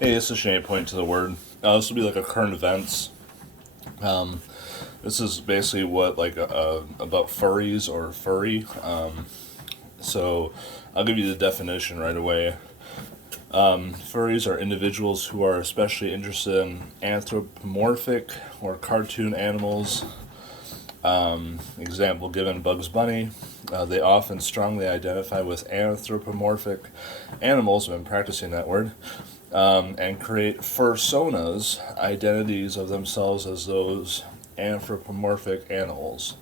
Hey, it's a shame point to the word. This will be like a current events. Um, this is basically what like about furries or furry. So I'll give you the definition right away. Furries are individuals who are especially interested in anthropomorphic or cartoon animals. Example given: Bugs Bunny. They often strongly identify with anthropomorphic animals when practicing that word, and create fursonas, identities of themselves as those anthropomorphic animals.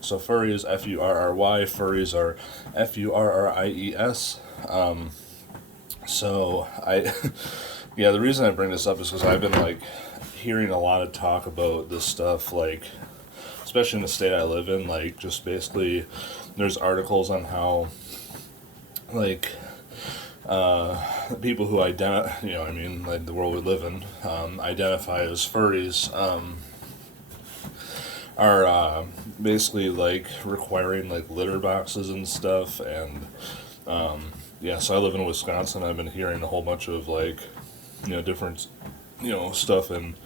So furry is Furry, furries are Furries. So I, yeah, the reason I bring this up is because I've been like hearing a lot of talk about this stuff, like especially in the state I live in, like just basically there's articles on how like people who identify, I mean, like the world we live in, identify as furries, are basically like requiring like litter boxes and stuff. And yeah, so I live in Wisconsin. I've been hearing a whole bunch of like, different, stuff in,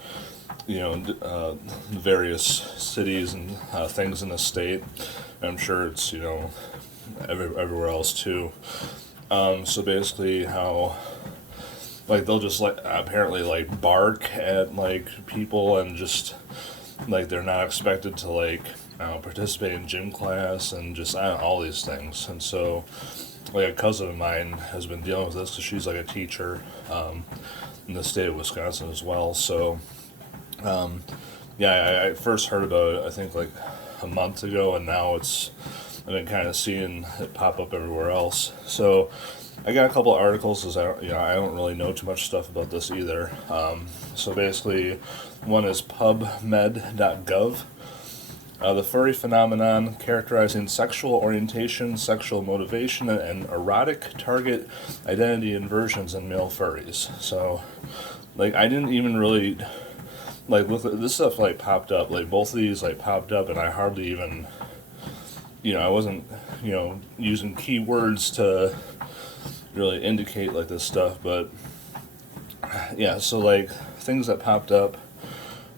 various cities and things in the state. I'm sure it's, everywhere else too. So basically, how like they'll just like apparently like bark at like people and just like they're not expected to like participate in gym class and just all these things. And so like a cousin of mine has been dealing with this because she's like a teacher in the state of Wisconsin as well. So yeah, I first heard about it I think like a month ago, and now I've been kind of seeing it pop up everywhere else. So I got a couple of articles because I don't really know too much stuff about this either. So basically, one is pubmed.gov. The furry phenomenon characterizing sexual orientation, sexual motivation, and erotic target identity inversions in male furries. So, like, I didn't even really like look at this stuff. Like popped up, like both of these like popped up, and I hardly even, I wasn't, using keywords to really indicate like this stuff. But yeah, so like things that popped up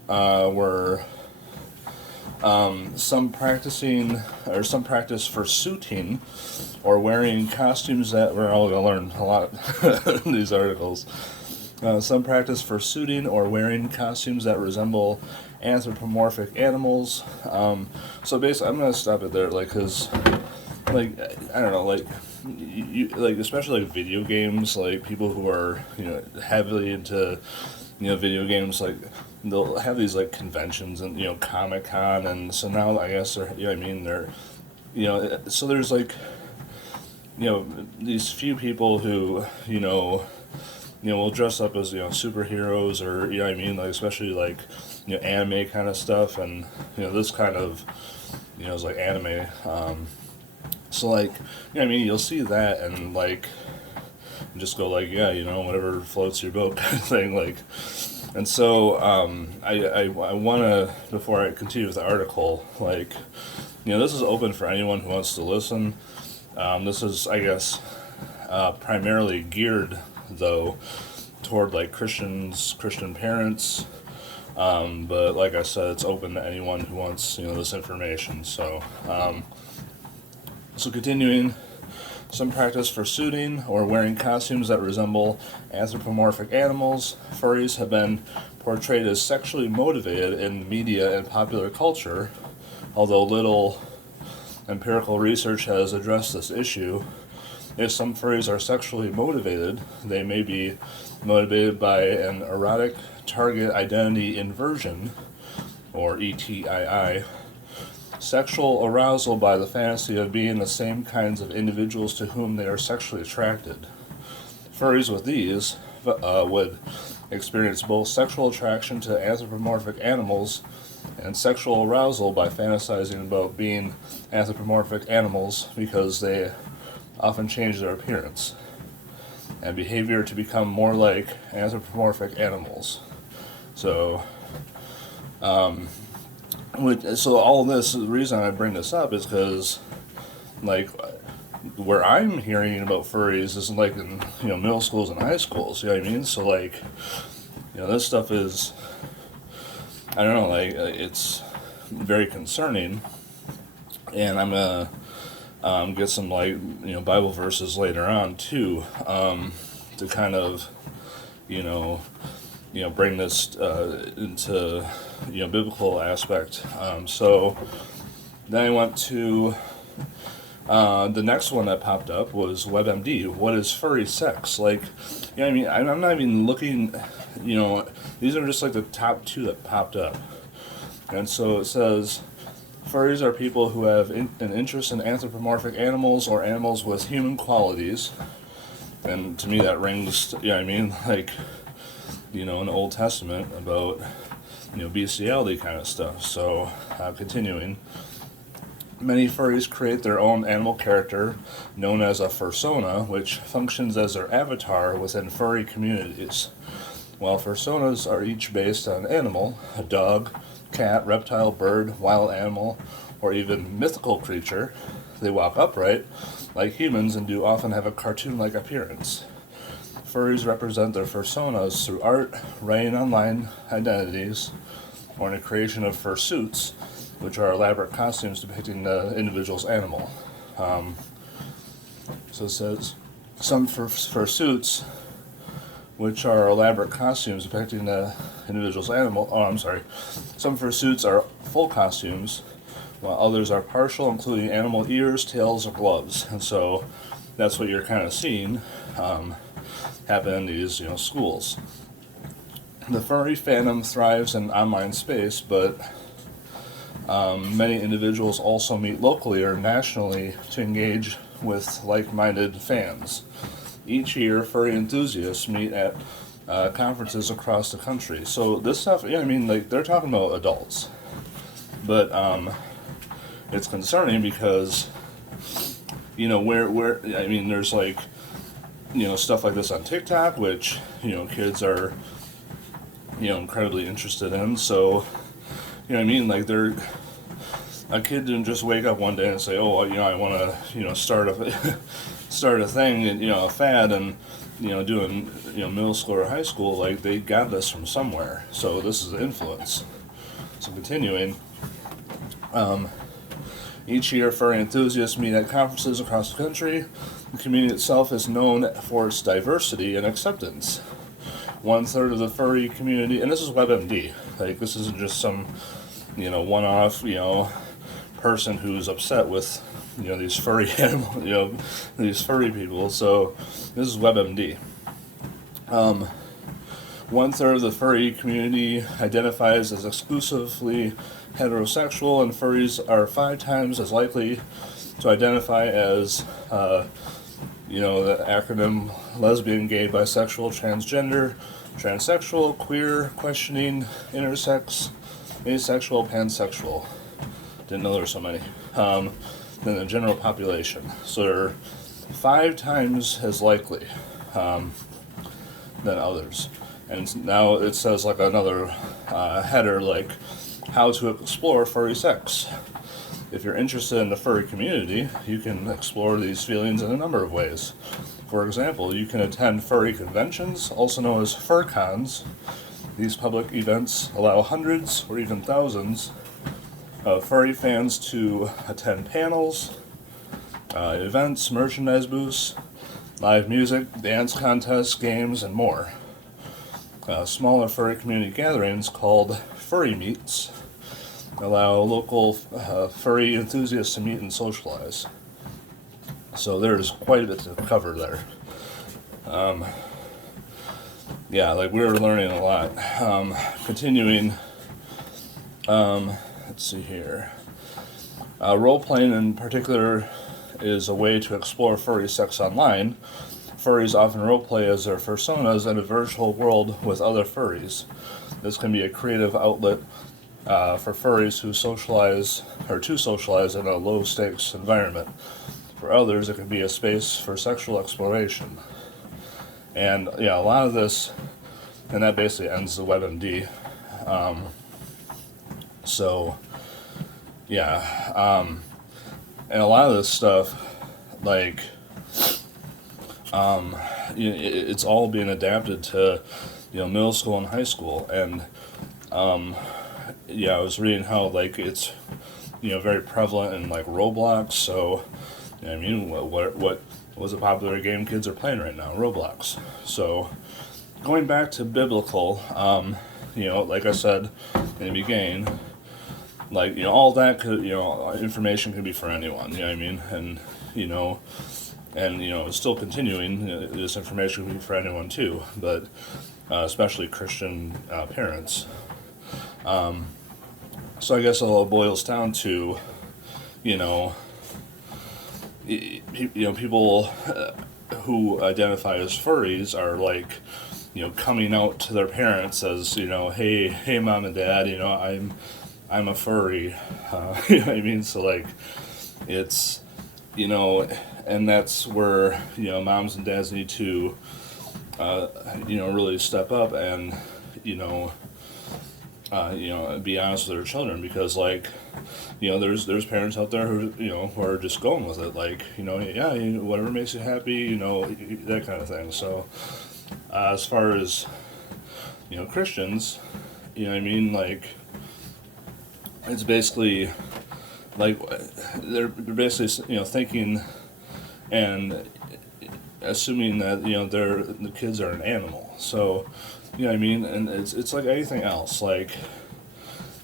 were some practice for suiting or wearing costumes that we're all gonna learn a lot in these articles. Some practice for suiting or wearing costumes that resemble anthropomorphic animals. So basically, I'm gonna stop it there, like, cause, like, I don't know, like, like especially like video games, like people who are heavily into video games, like they'll have these like conventions and Comic Con, and so now I guess they're I mean they're so there's like these few people who will dress up as superheroes, or I mean, like especially like anime kind of stuff, and this kind of is like anime. So like I mean, you'll see that and like just go like yeah, whatever floats your boat kind of thing, like. And so I want to, before I continue with the article, like, this is open for anyone who wants to listen. This is, I guess, primarily geared, though, toward, like, Christian parents. But like I said, it's open to anyone who wants, this information. So continuing, some practice for suiting or wearing costumes that resemble anthropomorphic animals. Furries have been portrayed as sexually motivated in media and popular culture, although little empirical research has addressed this issue. If some furries are sexually motivated, they may be motivated by an erotic target identity inversion, or ETII, sexual arousal by the fantasy of being the same kinds of individuals to whom they are sexually attracted. Furries with these would experience both sexual attraction to anthropomorphic animals and sexual arousal by fantasizing about being anthropomorphic animals because they often change their appearance and behavior to become more like anthropomorphic animals. So, so all of this, the reason I bring this up is because, like, where I'm hearing about furries is like in middle schools and high schools. You know what I mean? So like this stuff is, I don't know, like it's very concerning, and I'm gonna get some like Bible verses later on too, to kind of bring this into biblical aspect. So then I went to the next one that popped up was WebMD. What is furry sex? Like, I mean, I'm not even looking. These are just like the top two that popped up, and so it says. Furries are people who have an interest in anthropomorphic animals or animals with human qualities. And to me that rings, like, in the Old Testament about, bestiality kind of stuff. So, continuing. Many furries create their own animal character, known as a fursona, which functions as their avatar within furry communities. While fursonas are each based on an animal, a dog, cat, reptile, bird, wild animal, or even mythical creature, they walk upright, like humans, and do often have a cartoon-like appearance. Furries represent their fursonas through art, writing online identities, or in the creation of fursuits, which are elaborate costumes depicting the individual's animal. So it says, some fursuits, which are elaborate costumes depicting the individual's animal. Some fursuits are full costumes, while others are partial, including animal ears, tails, or gloves. And so that's what you're kind of seeing happen in these schools. The furry fandom thrives in online space, but many individuals also meet locally or nationally to engage with like-minded fans. Each year, furry enthusiasts meet at conferences across the country. So this stuff, like they're talking about adults, but it's concerning because there's like stuff like this on TikTok, which kids are incredibly interested in. So like a kid didn't just wake up one day and say, oh, I want to start a thing and a fad, and doing middle school or high school. Like, they got this from somewhere, so this is the influence. So continuing, each year furry enthusiasts meet at conferences across the country. The community itself is known for its diversity and acceptance. 1/3 of the furry community, and this is WebMD, like this isn't just some one-off person who's upset with these furry animal, these furry people. So this is WebMD. 1/3 of the furry community identifies as exclusively heterosexual, and furries are 5 times as likely to identify as, the acronym lesbian, gay, bisexual, transgender, transsexual, queer, questioning, intersex, asexual, pansexual. Didn't know there were so many. Than the general population. So they're 5 times as likely than others. And now it says like another header, like how to explore furry sex. If you're interested in the furry community, you can explore these feelings in a number of ways. For example, you can attend furry conventions, also known as fur cons. These public events allow hundreds or even thousands of furry fans to attend panels, events, merchandise booths, live music, dance contests, games, and more. Smaller furry community gatherings called furry meets allow local furry enthusiasts to meet and socialize. So there's quite a bit to cover there. Like we were learning a lot. Continuing, let's see here. Role-playing in particular is a way to explore furry sex online. Furries often roleplay as their fursonas in a virtual world with other furries. This can be a creative outlet for furries who socialize in a low-stakes environment. For others, it can be a space for sexual exploration. And a lot of this, and that basically ends the WebMD. And a lot of this stuff, like, it's all being adapted to, middle school and high school. And, I was reading how, like, it's, very prevalent in, like, Roblox. So, what was a popular game kids are playing right now? Roblox. So, going back to biblical, like I said in the beginning, like, all that could, information could be for anyone, you know what I mean? And still continuing, this information could be for anyone too, but especially Christian parents. So I guess it all boils down to, people who identify as furries are like, coming out to their parents as, hey, mom and dad, I'm a furry. You know what I mean? So like, it's, and that's where, moms and dads need to, really step up and, be honest with their children, because like, there's parents out there who are just going with it, like, whatever makes you happy, that kind of thing. So, as far as, Christians, like, it's basically, like, they're basically, thinking and assuming that, the kids are an animal. So, and it's like anything else, like,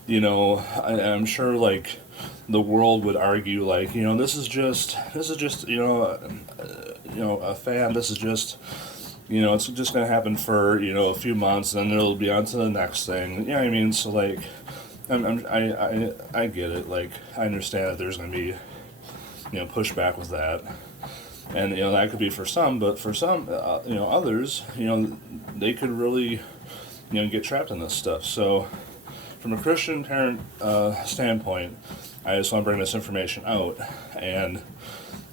I'm sure, like, the world would argue, like, this is just, a fad, this is just, it's just going to happen for, a few months, and then it'll be on to the next thing, so, like, I get it, like, I understand that there's going to be, pushback with that, and, that could be for some, but for some, others, they could really, get trapped in this stuff. So, from a Christian parent standpoint, I just want to bring this information out, and,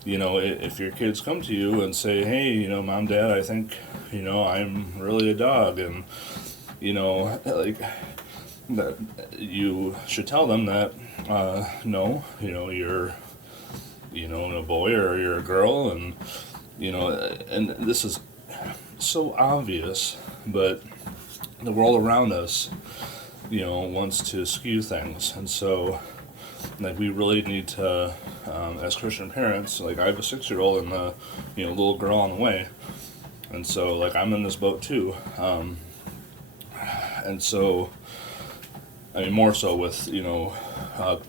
if your kids come to you and say, hey, mom, dad, I think, I'm really a dog, and, like, that you should tell them that, no, you're, a boy or you're a girl, and, and this is so obvious, but the world around us, wants to skew things, and so, like, we really need to, as Christian parents, like, I have a 6-year-old and a, little girl on the way, and so, like, I'm in this boat too, and so, I mean, more so with,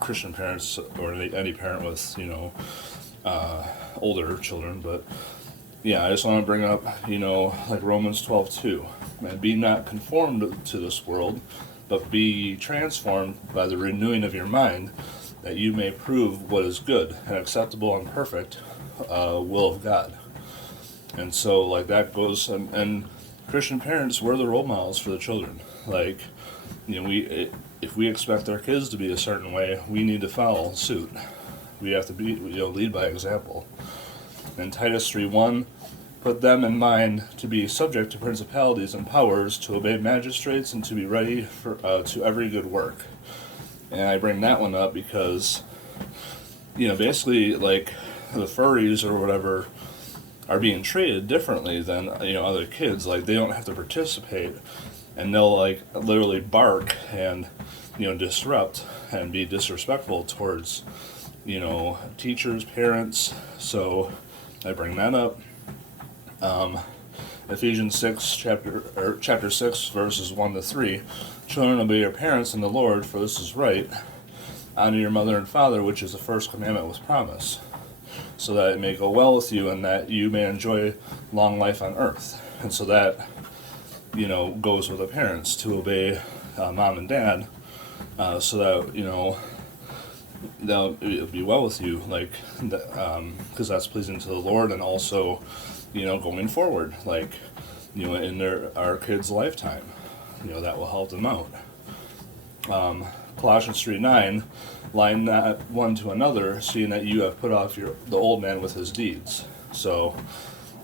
Christian parents, or any parent with, older children, but, yeah, I just want to bring up, like Romans 12:2, and be not conformed to this world, but be transformed by the renewing of your mind, that you may prove what is good and acceptable and perfect will of God. And so, like, that goes, and Christian parents, we're the role models for the children. Like, if we expect our kids to be a certain way, we need to follow suit. We have to be, lead by example. And Titus 3:1, put them in mind to be subject to principalities and powers, to obey magistrates, and to be ready for to every good work. And I bring that one up because, basically, like, the furries or whatever are being treated differently than, other kids. Like, they don't have to participate, and they'll, like, literally bark and, disrupt and be disrespectful towards, teachers, parents. So I bring that up. Ephesians 6, chapter 6, verses 1-3. Children, obey your parents in the Lord, for this is right. Honor your mother and father, which is the first commandment with promise, so that it may go well with you, and that you may enjoy long life on earth. And so that, goes with the parents, to obey mom and dad, so that, it'll be well with you, like, because that's pleasing to the Lord, and also, going forward, like, in our kids' lifetime, that will help them out. Colossians 3:9, line not one to another, seeing that you have put off the old man with his deeds. So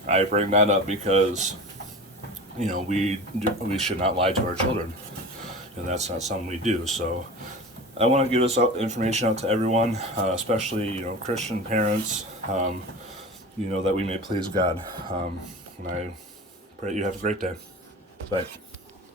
I bring that up because, we should not lie to our children, and that's not something we do. So I want to give this information out to everyone, especially, Christian parents, that we may please God. And I pray you have a great day. Bye.